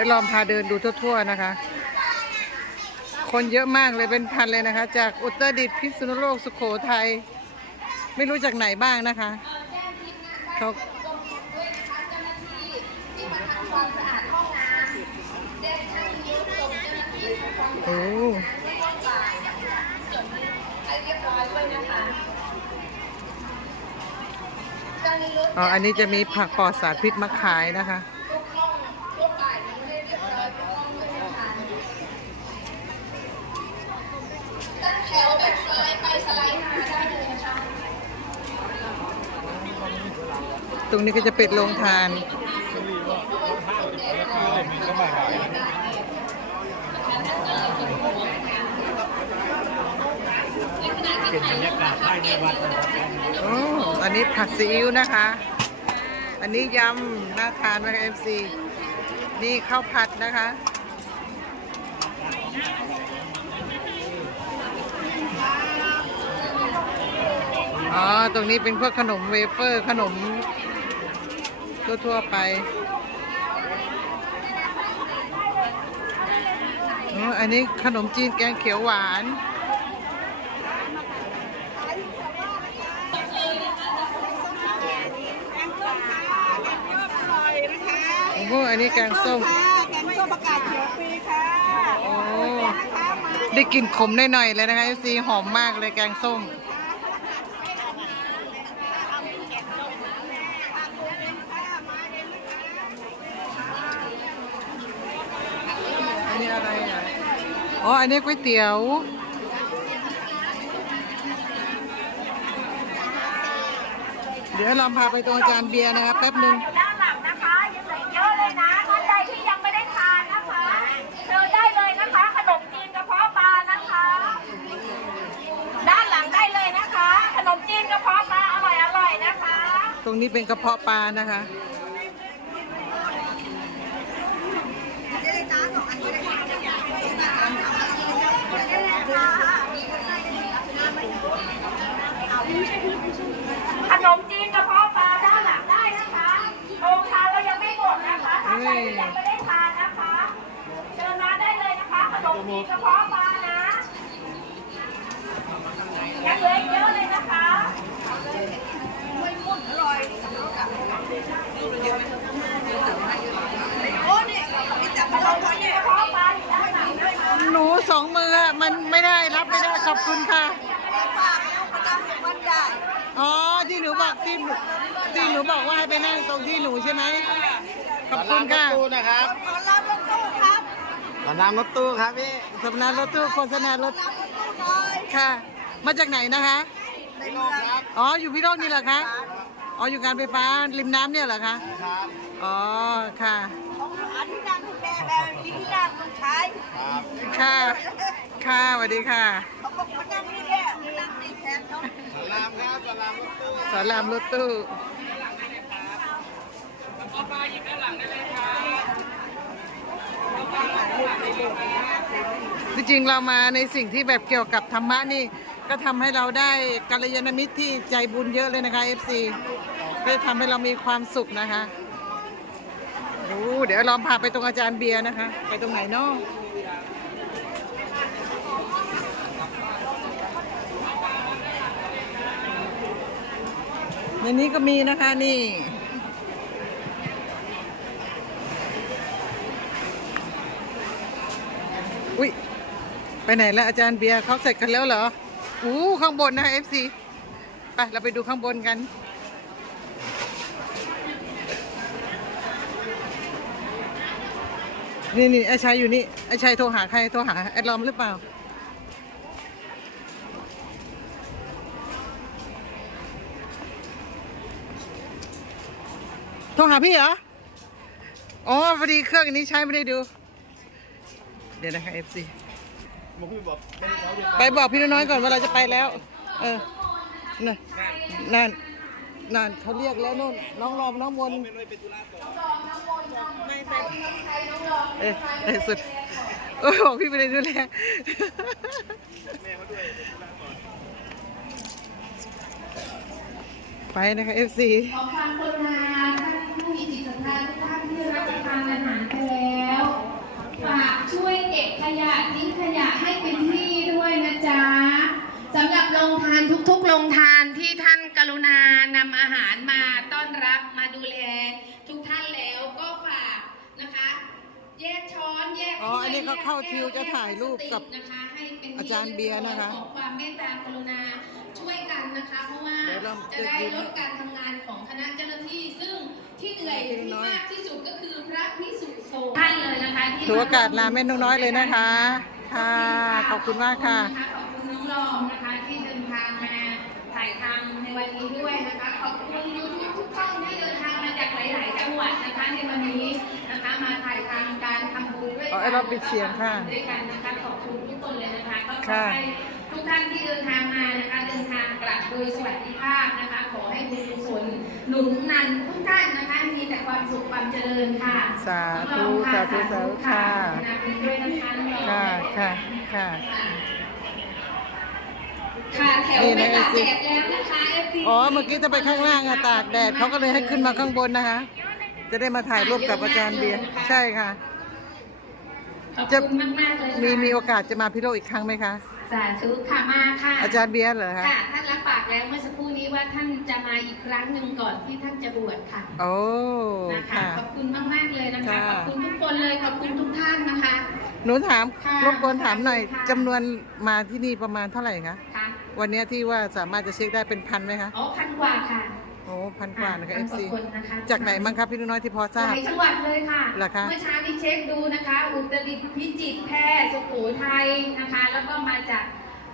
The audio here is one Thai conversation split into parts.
ยวลองพาเดินดูทั่วๆนะคะ คนเยอะมากเลยเป็นพันเลยนะคะ จากอุตรดิตถ์พิษณุโลกสุโขทัยไม่รู้จากไหนบ้างนะคะเขาโอ้อ๋อ อันนี้จะมีผักปลอดสารพิษมาขายนะคะ ตรงนี้ก็จะเป็นโรงทาน เป็นบรรยากาศภายในวัดนะครับโอ้อันนี้ผัดซีอิ๊วนะคะ อันนี้ยำน่าทานมากเอฟซีนี่ข้าวผัดนะคะ อ๋อ ตรงนี้เป็นพวกขนมเวเฟอร์ขนม ทั่วๆไปอ๋ออันนี้ขนมจีนแกงเขียวหวาน โอ้โหอันนี้แกงส้ม แกงส้มประกาศเขียวฟรีค่ะโอ้ได้กลิ่นขมหน่อยๆเลยนะคะเอฟซีหอมมากเลยแกงส้ม อันนี้อะไรอะอ๋อ อันนี้ก๋วยเตี๋ยว เดี๋ยวเราพาไปตรงอาจารย์เบียร์นะครับแป๊บหนึ่งด้านหลังนะคะยังเหลือเยอะเลยนะท่านใดที่ยังไม่ได้ทานนะคะเชิญได้เลยนะคะ ขนมจีนกระเพาะปลานะคะ ด้านหลังได้เลยนะคะ ขนมจีนกระเพาะปลาอร่อยอร่อยๆนะคะ ตรงนี้เป็นกระเพาะปลานะคะ ขนมจีนกระเพาะปลาด้านหลังได้นะคะโรงทานเรายังไม่หมดนะคะท่านใดที่ยังไม่ได้ทานนะคะ เชิญมาได้เลยนะคะ ขน มจีนกระเพาะปลานะยังเหลืออีกเยอะเลยนะคะโอ้นี่มีแต่พลังคนเนี่ยกระเพาะปลาอยู่ด้านหลังนะคะหนูสองมืออะมันไม่ได้รับไม่ได้ขอบคุณค่ะฝากเอาประจำของวันได้อ๋อที่หนูบอกที่หนูที่หนูบอกว่าให้ไปนั่งตรงที่หนูใช่ไหมขอบคุณค่ะรถตู้นะครับ ขอรับรถตู้ครั บขอนำรถตู้ครับพี่สำนักรถตู้โฆษณารถรับรถตู้หน่อยค่ะ มาจากไหนนะคะในเมืองอ๋ออยู่พิโรจน์นี่เหรอคะอ๋ออยู่การไฟฟ้าริมน้ำเนี่ยเหรอคะครับอ๋อค่ะของอันที่นั่งคุณแม่แบบที่นั่งคุณชายครับค่ะค่ะสวัสดีค่ะเขาบอกว่านั่งนี่แหละนั่งนี่แทนเขาสลามครับสลามรถตู้สอนรามรถตู้ที่ จริงเรามาในสิ่งที่แบบเกี่ยวกับธรรมะนี่ ก็ทำให้เราได้กัลยาณมิตรที่ใจบุญเยอะเลยนะคะ FC ก็ทำให้เรามีความสุขนะคะโอ้เดี๋ยวเราพาไปตรงอาจารย์เบียร์นะคะ ไปตรงไหนเนาะในนี้ก็มีนะคะนี่ ไปไหนแล้วอาจารย์เบียร์เขาเสร็จกันแล้วเหรออู้ข้างบนนะคะ FC ไปเราไปดูข้างบนกัน นี่นี่ไอ้ชัยอยู่นี่ไอ้ชัยโทรหาใครโทรหาแอดลอมหรือเปล่าโทรหาพี่เหรอ อ๋อพอดีเครื่องอันนี้ใช้ไม่ได้ดู เดี๋ยวนะคะเอฟซี FC มึงพี่บอกเป็นเขาอยู่ไปบอกพี่น้อยๆก่อนว่าเราจะไปแล้ว เออนั่นนั่นนั่นเขาเรียกแล้วนู่นน้องรอมน้องมนเป็นเป็นธุระต่อเอ้ยเอ้ยสุดโอ้ยบอกพี่ไปเลยดูแลแม่เขาด้วยเป็นธุระก่อนไปนะคะ FC ขอความกรุณาท่านผู้มีจิตศรัทธาทุกท่านที่รับประทานอาหารไปแล้ว ฝากช่วยเก็บขยะทิ้งขยะให้เป็นที่ด้วยนะจ๊ะสำหรับโรงทานทุกๆโรงทานที่ท่านกรุณานำอาหารมาต้อนรับมาดูแล ทุกท่านแล้วก็ฝากนะคะ แยกช้อนแยกอ๋ออันนี้เขาเข้าทิวจะถ่ายรูปกับนะคะให้เป็นที่อาจารย์เบียร์นะคะขอความเมตตากรุณาช่วยกันนะคะ เพราะว่าเดี๋ยวเราจะได้ลดการทำงานของคณะเจ้าหน้าที่ซึ่งที่เหนื่อยที่มากที่สุดก็คือพระ พิสุสงฆ์ท่านเลยนะคะที่ถือโอกาสลาแม่นกน้อยเลยนะคะ ค่ะขอบคุณมากค่ะ ขอบคุณน้องรอมนะคะที่เดินทางมาถ่ายทำในวันนี้ด้วยนะคะ ขอบคุณยูทูบทุกช่องที่เดินทางมาจากหลาย ๆ จังหวัดนะคะในวันนี้นะคะมาถ่ายทำการทำบุญด้วยอ๋อไอ้เราปิดเสียงค่ะด้วยกันนะคะขอบคุณทุกคนเลยนะคะก็ขอค่ะ ให้ ทุกท่านที่เดินทางมานะคะเดินทางกลับโดยสวัสดิภาพนะคะ ขอให้บุญกุศลหนุนนันทุกท่านนะคะมีแต่ความสุขความเจริญค่ะสาธุน้องรองสาธุสาธุค่ะขอบคุณด้วยนะคะน้องรองค่ะค่ะค่ะค่ะแถวนี่ไม่นะตากสิแดดแล้วนะคะ FP อ๋อเมื่อกี้จะไปข้างล่างอะตากแดดเขาก็เลยให้ขึ้นมาข้างบนนะคะ จะได้มาถ่ายรูปกับอาจารย์เบียร์ใช่ค่ะขอบจะคุณมากมากๆเลยค่ะมีมีโอกาสจะมาพิโลกอีกครั้งไหมคะ สาธุค่ะมาค่ะอาจารย์เบียร์เหรอคะค่ะท่านรับปากแล้วเมื่อสักครู่นี้ว่าท่านจะมาอีกครั้งหนึ่งก่อนที่ท่านจะบวชค่ะโอ้นะคะค่ะ ขอบคุณมากๆเลยนะคะค่ะ ขอบคุณทุกคนเลยขอบคุณทุกท่านนะคะ หนูถามค่ะรบกวนถามหน่อยค่ะ จำนวนมาที่นี่ประมาณเท่าไหร่คะค่ะวันเนี้ยที่ว่าสามารถจะเช็คได้เป็นพันไหมคะ อ๋อพันกว่าค่ะโอ้พันกว่านะคะพั FC กว่าคนนะคะจากไหนบ้างครับพี่นุน้อยที่พอทราหบลายจังหวัดเลยค่ะเหรอคะเมื่อเช้านี้เช็คดูนะคะ อุตรดิตถ์พิจิตรแพร่สุโขทัยนะคะ แล้วก็มาจาก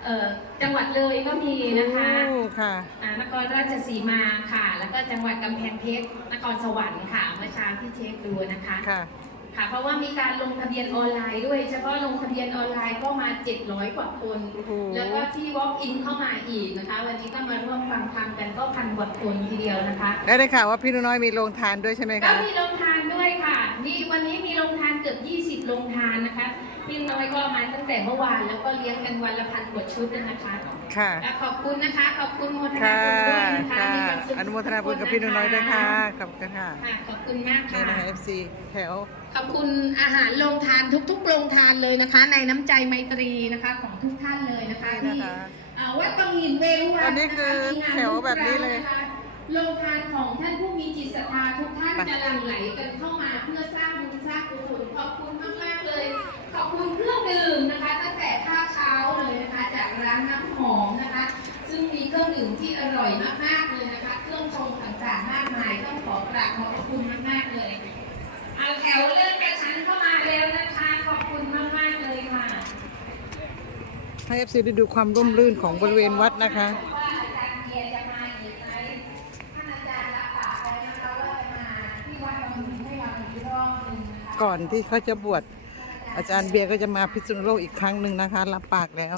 เอ่อจังหวัดเลยก็มีนะคะโอ้ค่ะอ่านครราชสีมาค่ะ แล้วก็จังหวัดกำแพงเพชร นครสวรรค์ค่ะ เมื่อเช้าที่เช็คดูนะคะ ค่ะค่ะเพราะว่ามีการลงทะเบียนออนไลน์ด้วย เฉพาะลงทะเบียนออนไลน์ก็มา 700 กว่าคนโอ้โหแล้วก็ที่ walk in เข้ามาอีกนะคะ วันนี้ก็มาร่วมฟังธรรมกันก็พันกว่าคนทีเดียวนะคะและได้ข่าวว่าพี่นุน้อยมีโรงทานด้วยใช่ไหมก็คะมีโรงทานด้วยค่ะมีวันนี้มีโรงทานเกือบ 20 โรงทานนะคะ พี่น้อยก็มาตั้งแต่เมื่อวานแล้วก็เลี้ยงกันวันละพันกว่าชุดนะคะค่ะและขอบคุณนะคะ ขอบคุณโมทนาค่ะบุญด้วยนะคะค่ะมีความสุขอนุโมทนาบุญกับพี่นุน้อยด้วยค่ะขอบคุณค่ะค่ะ ขอบคุณมากนี่ค่ะนะคะ FC แถวขอบคุณอาหารโรงทานทุกๆโรงทานเลยนะคะ ในน้ำใจไมตรีนะคะของทุกท่านเลยนะคะนี่ที่นะคะอ่าวัดตังหินเวรุวัอันนี้คือมีงานแถวแบบนี้เลยทุกครั้งนะคะโรงทานของท่านผู้มีจิตศรัทธาทุกท่านไปจะหลั่งไหลกันเข้ามาเพื่อสร้างบุญสร้างกุศลขอบคุณมากๆเลย ขอบคุณเครื่องดื่มนะคะ ตั้งแต่ข้าวเช้าเลยนะคะ จากร้านน้ำหอมนะคะ ซึ่งมีเครื่องดื่มที่อร่อยมากๆเลยนะคะ เครื่องชงต่างๆมากมายต้องขอกราบขอบพระคุณมากๆเลย เอาแถวเลื่อนกระชั้นเข้ามาแล้วนะคะ ขอบคุณมากๆเลยค่ะให้ FC ได้ดูความร่มรื่นของบริเวณวัดนะคะว่าอาจารย์เบียร์จะมาอีกไหมท่านอาจารย์รับปากไปนะคะว่าจะมาที่วัดบางหินให้เราอีกรอบหนึ่งนะคะก่อนที่เขาจะบวช อาจารย์เบียร์ก็จะมาพิษณุโลกอีกครั้งหนึ่งนะคะ รับปากแล้ว